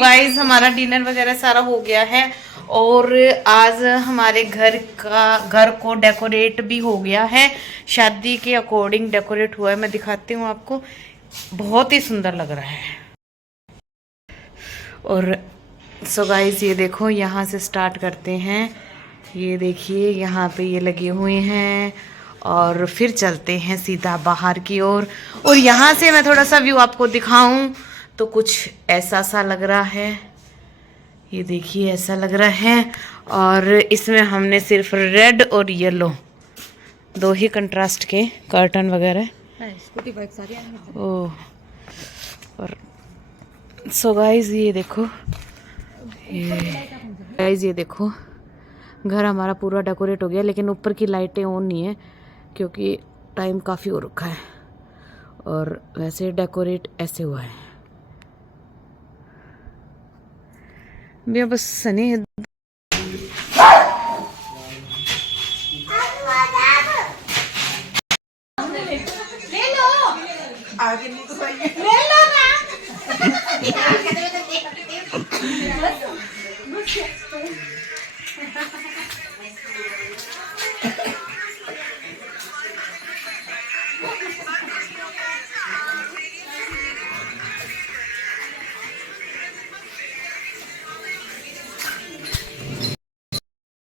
Guys हमारा dinner वगैरह सारा हो गया है और आज हमारे घर को डेकोरेट भी हो गया है। शादी के अकॉर्डिंग डेकोरेट हुआ है। मैं दिखाती हूँ आपको, बहुत ही सुंदर लग रहा है। और सो गाइस ये देखो, यहाँ से स्टार्ट करते हैं। ये देखिए यहाँ पे ये लगे हुए हैं और फिर चलते हैं सीधा बाहर की ओर। और यहाँ से मैं थोड़ा सा व्यू आपको दिखाऊं तो कुछ ऐसा सा लग रहा है। ये देखिए ऐसा लग रहा है। और इसमें हमने सिर्फ रेड और येलो दो ही कंट्रास्ट के कर्टन वगैरह। ओह, और सो गाइस ये देखो, ये देखो घर हमारा पूरा डेकोरेट हो गया, लेकिन ऊपर की लाइटें ऑन नहीं है क्योंकि टाइम काफ़ी हो रखा है। और वैसे डेकोरेट ऐसे हुआ है भैया, बस सनी है।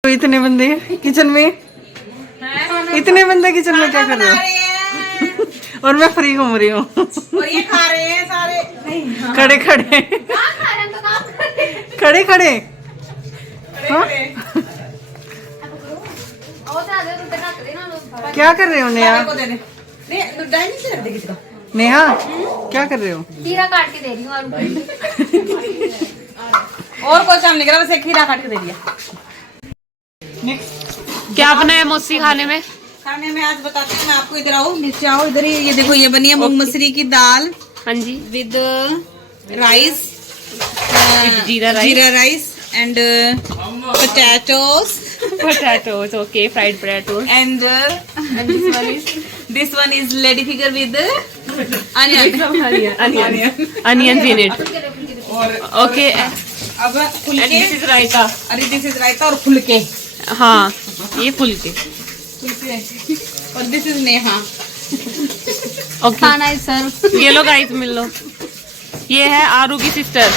इतने बंदे किचन में, इतने बंदे किचन में क्या कर रहे हो? और मैं फ्री घूम रही हूँ। और ये खा रहे हैं सारे खड़े खड़े खड़े खड़े। हाँ? क्या कर रहे हो नेहा? नेहा क्या कर रहे हो? खीरा काट के दे रही हूँ और कोई काम नहीं करा, बस एक खीरा काट के दे दिया। क्या बनाया मौसी खाने में? खाने में आज बताती हूँ मैं आपको। इधर आओ, नीचे आओ, इधर ही। ये देखो, ये बनी है मूंग मसूरी की दाल। हाँ जी। विद राइस, जीरा rice and potatoes, okay, fried potatoes, and this one is lady finger with onions in it. Okay, अब फुलके, and this is रायता। अरे this is रायता और फुलके। हाँ, ये फुलके। और this is नेहा। Okay, खाना है सर। ये लो गाइस, मिल लो। ये है आरू की सिस्टर।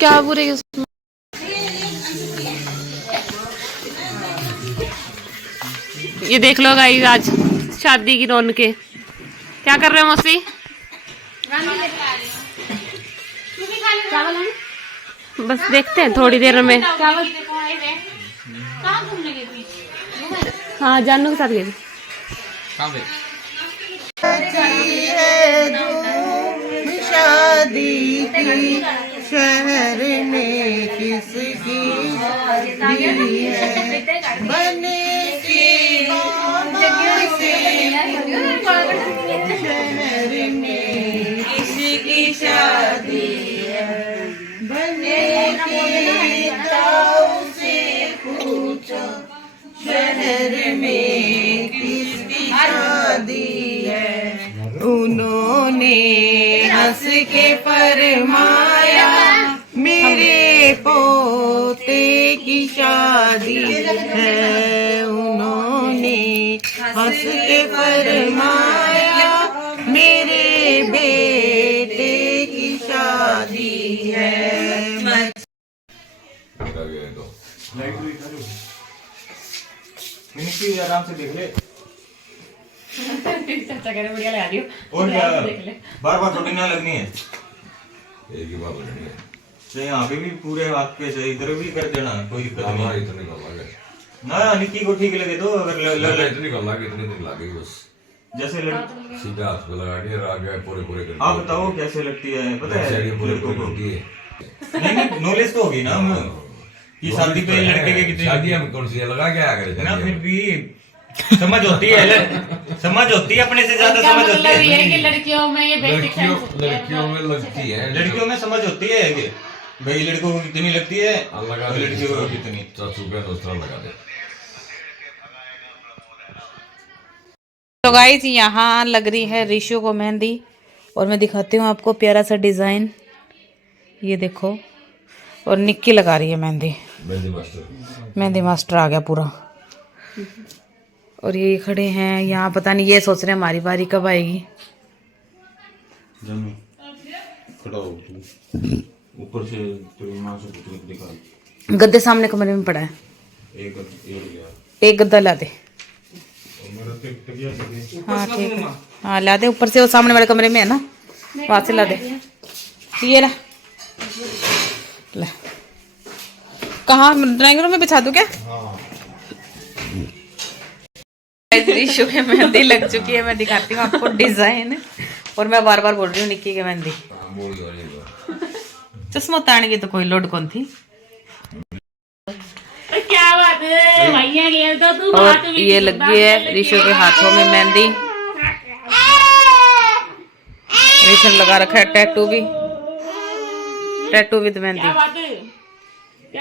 क्या बुरे ये देख लो गाइस, आज शादी की रौनकें। क्या कर रहे हो मौसी? बस देखते हैं थोड़ी देर में। हाँ, जानू के साथ गए थे। शादी की शहर में किसकी शादी है, बने की शहर में किसकी शादी है, बने की ताऊ से पूछो शहर में किसकी शादी है। उन्होंने हंस के फरमाया मेरे पोते की शादी है। उन्होंने हंस के फरमाया मेरे बेटे की शादी है। आराम से देख ले। चाचा कह रहे बढ़िया लगा दियो। और क्या, बार बार थोड़ी ना लगनी है, एक ही बार लगनी है। तो यहाँ पे भी पूरे हाथ पे से इधर भी कर देना, कोई दिक्कत नहीं है। इतनी कर लागे ना, निक्की को ठीक लगे तो। अगर इतनी कर लागे, इतनी देर लगेगी बस। जैसे सीधा हाथ पे लगा दिया, आगे पूरे पूरे कर। आप बताओ कैसे लगती है? पता है पूरे को होती है। नहीं, नॉलेज तो होगी ना कि शादी पे लड़के के कितनी शादी हम कौन सी लगा क्या करे ना, फिर भी समझ होती है, समझ होती है, अपने से ज्यादा समझ होती है कि लड़कियों में ये लड़कियों में लगती है, लड़कियों में समझ होती है कि भाई लड़कों को कितनी लगती है, लड़कियों को कितनी। चाचू का दूसरा लगा दे। तो गाइस यहाँ लग रही है ऋषु को मेहंदी, और मैं दिखाती हूँ आपको प्यारा सा डिजाइन, ये देखो। और निक्की लगा रही है मेहंदी, मेहंदी मास्टर आ गया पूरा। और ये खड़े हैं यहाँ, पता नहीं ये सोच रहे हैं हमारी बारी कब आएगी। ऊपर से गद्दे सामने कमरे में पड़ा है, एक गद्दा ला दे। हाँ ठीक है, हाँ ला दे, ऊपर से वो सामने वाले कमरे में है ना, वहां से ला दे। ये ला, ला। कहाँ ड्राइंग रूम में बिछा दूं क्या? ऋषु की मेहंदी लग चुकी है, मैं दिखाती हूँ आपको डिजाइन। और मैं बार बार बोल रही हूँ निक्की की मेहंदी। चश्मा उतारने की तो कोई लोड कौन थी। क्या बात है भैया गेल तो तू और ये लगी है ऋषु के हाथों में मेहंदी। ऋषु ने लगा रखा है टैटू भी, टैटू विद मेहंदी। क्या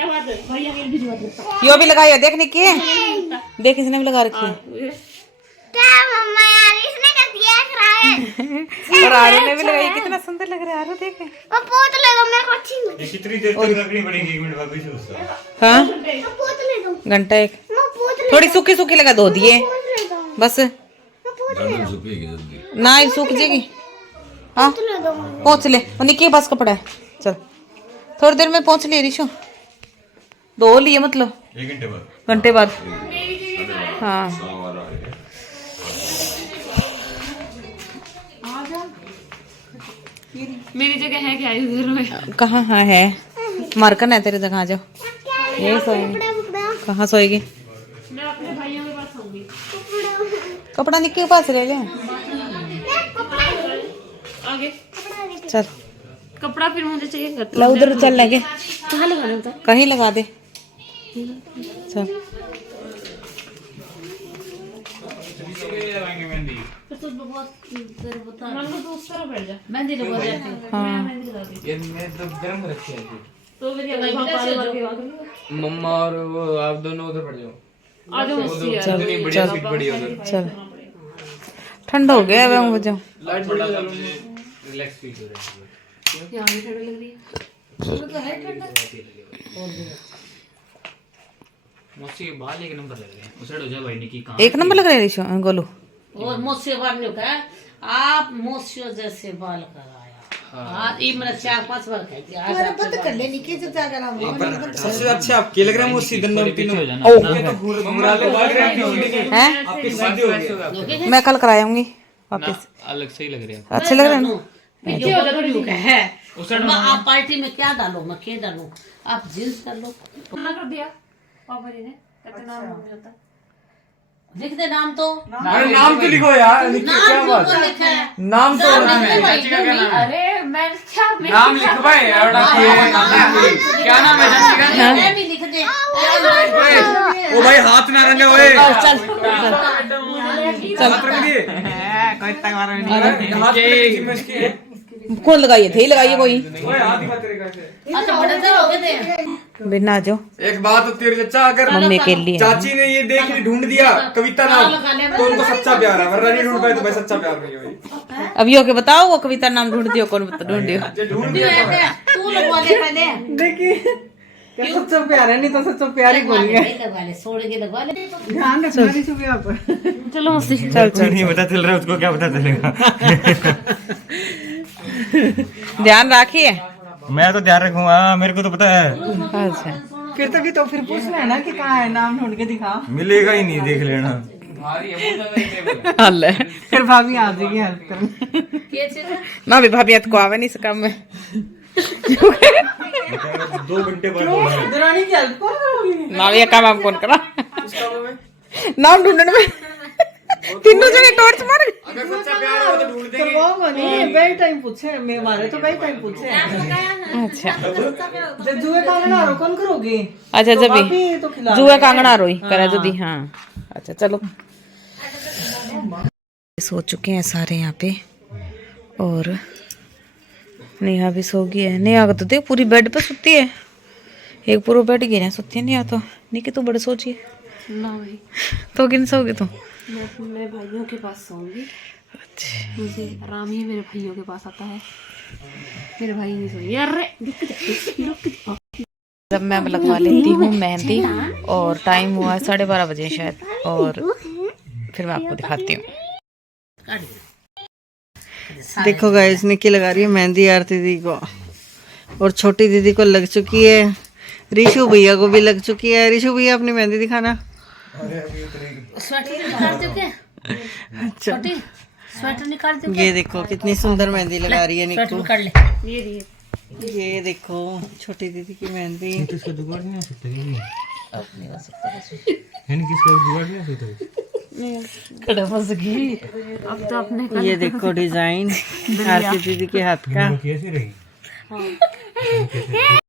बात है भैया गेल भी बात यो भी लगाई है, देख निक्की, देख इसने भी लगा रखी है। क्या मम्मा यार इसने कर दिया खराब। और आरू ने भी लगाई, कितना सुंदर लग रहा है आरू, देखे। वो पोत ले दो, मेरे को अच्छी नहीं लगती। कितनी देर तक रखनी पड़ेगी? 1 मिनट भाभी से उसका। हाँ वो पोत ले दो, घंटा एक, मैं पोत ले थोड़ी सूखी सूखी लगा दो दिए दो, बस, मैं पोत ले दो, ना ही सूख जाएगी। हाँ ले दो। पहुँच ले, और निक्की के पास कपड़ा है, चल थोड़ी देर में पहुँच ले ऋषु। दो लिए मतलब 1 घंटे बाद, घंटे बाद। हाँ मेरी जगह है क्या इस घर में? कहाँ? हाँ है, मार्कन है तेरी जगह, आ जाओ। यही सोएगी, कहाँ सोएगी? मैं अपने भाइयों के पास सोऊंगी। कपड़ा निक्की के पास ले ले, आगे चल कपड़ा फिर मुझे चाहिए। ला उधर चल लगे, कहाँ लगाना होता? कहीं लगा दे, चल। तो बहुत बता तो उस तरह बैठ जा, मेहंदी लगा देती हूँ। हाँ मेहंदी लगा दी ये मैं तो गर्म रखी है तो मेरी अल्लाह मम्मा और वो आप दोनों उधर बैठ जाओ। आ जाओ मस्ती यार। इतनी बढ़िया सीट पड़ी है उधर। चल, ठंडा हो गया है, मुझे लाइट थोड़ा सा रिलैक्स फील हो रहा है। यहाँ भी ठंड लग रही है, तो है ठंडा। मौसी के बाल एक नंबर लग रहे हैं। उसे हो जाए भाई निकी कहाँ? एक नंबर लग रहा है ऋषु, गोलू। और मुझसे बाल नहीं होगा, आप मुझसे जैसे बाल कराया। हाँ ये मेरा 4-5 बार खाई आज सबसे अच्छे आपके लग रहे हैं मौसी, दोनों तीनों घुंघराले बाल हैं? आपके शादी हो गई। मैं कल कराऊंगी वापस। अलग सही लग रहे हैं। अच्छे लग रहे हैं ना? पीछे हो गया तो है। आप पार्टी में क्या डालो, मैं क्या डालूं? आप जींस कर लो। मना कर दिया पापा जी ने, कहते नाम नहीं होता। लिख दे नाम तो। अरे नाम तो लिखो यार, क्या बात तो लिखा है। नाम तो अरे मैं क्या नाम लिख भाई। क्या नाम है चाची का? मैं भी लिख दे। ओ भाई हाथ ना रहने ओए। चल हाथ रख दिए। हाथ रख। कौन लगाइए थे, लगाइए कोई। ओए हाथ दिखा तेरे कैसे। अच्छा बड़े से हो गए थे। बिना जो एक बात होती है चाचा, अगर मम्मी के लिए चाची ने ये देख ली ढूंढ दिया कविता नाम तो उनको सच्चा प्यार है, वरना नहीं ढूंढ पाए तो भाई सच्चा प्यार नहीं है भाई। अब यो के बताओ, वो कविता नाम ढूंढ दियो, कौन ढूंढ दियो? जो ढूंढ दिया तो तू लगवा दे पहले। देखिए सच्चा प्यार है, नहीं तो सच्चा प्यार ही बोलिए। लगवा ले, छोड़ के लगवा ले। ध्यान रखना नहीं सुबह आप। चलो मस्ती। चल कुछ नहीं पता चल रहा है उसको, क्या पता चलेगा? ध्यान रखिए। मैं तो ध्यान रखूंगा, मेरे को तो पता है। अच्छा फिर तभी तो फिर पूछ लेना कि कहाँ है, नाम ढूंढ के दिखा। मिलेगा ही नहीं, देख लेना। भारी है वो तो हल है। फिर भाभी आ जाएगी हेल्प करने। ना भी भाभी को आवे नहीं इस काम में। 2 घंटे बाद बोला है। दरानी की हेल्प कौन करोगी? ना ये काम आप कौन करा? नाम ढूंढने में तीनों जने टॉर्च मार। अगर सच्चा प्यार हो तो ढूंढ देंगे। करवाओ नहीं, बेल टाइम पूछे मैं, हमारे तो बेल टाइम पूछे। अच्छा जब जुए का अंगना रो कौन करोगी? अच्छा, तो जब भाभी तो खिला जुए का अंगना रोई करा जो दी। हाँ अच्छा चलो, सो चुके हैं सारे यहाँ पे, और नेहा भी सो गई है। नेहा का तो देख पूरी बेड पे सोती है, एक पूरा बेड गिरा सोती है नेहा तो। नहीं कि तू बड़े सोचिए ना भाई तो किन सोगी तू? मैं अपने भाइयों के पास सोऊंगी। मुझे आराम ही मेरे भाइयों के पास आता है। मेरे भाई नहीं सोएंगे। अरे जब मैं अब लगवा लेती हूँ मेहंदी और टाइम हुआ 12:30 बजे शायद, और फिर मैं आपको दिखाती हूँ। देखो गाइस, निक्की लगा रही है मेहंदी आरती दीदी को, और छोटी दीदी को लग चुकी है, रिशु भैया को भी लग चुकी है। रिशु भैया अपनी मेहंदी दिखाना। स्वेटर निकाल दो क्या? अच्छा, स्वेटर निकाल दो। ये देखो कितनी सुंदर मेहंदी लगा रही है स्वेटर निक्कू। निकाल ले। ये देखो छोटी दीदी की मेहंदी। इसका जुगाड़ नहीं आ सकता यानी किसका जुगाड़ नहीं आ सकता। अब तो अपने ये देखो डिजाइन आरती दीदी के हाथ का। कैसे रही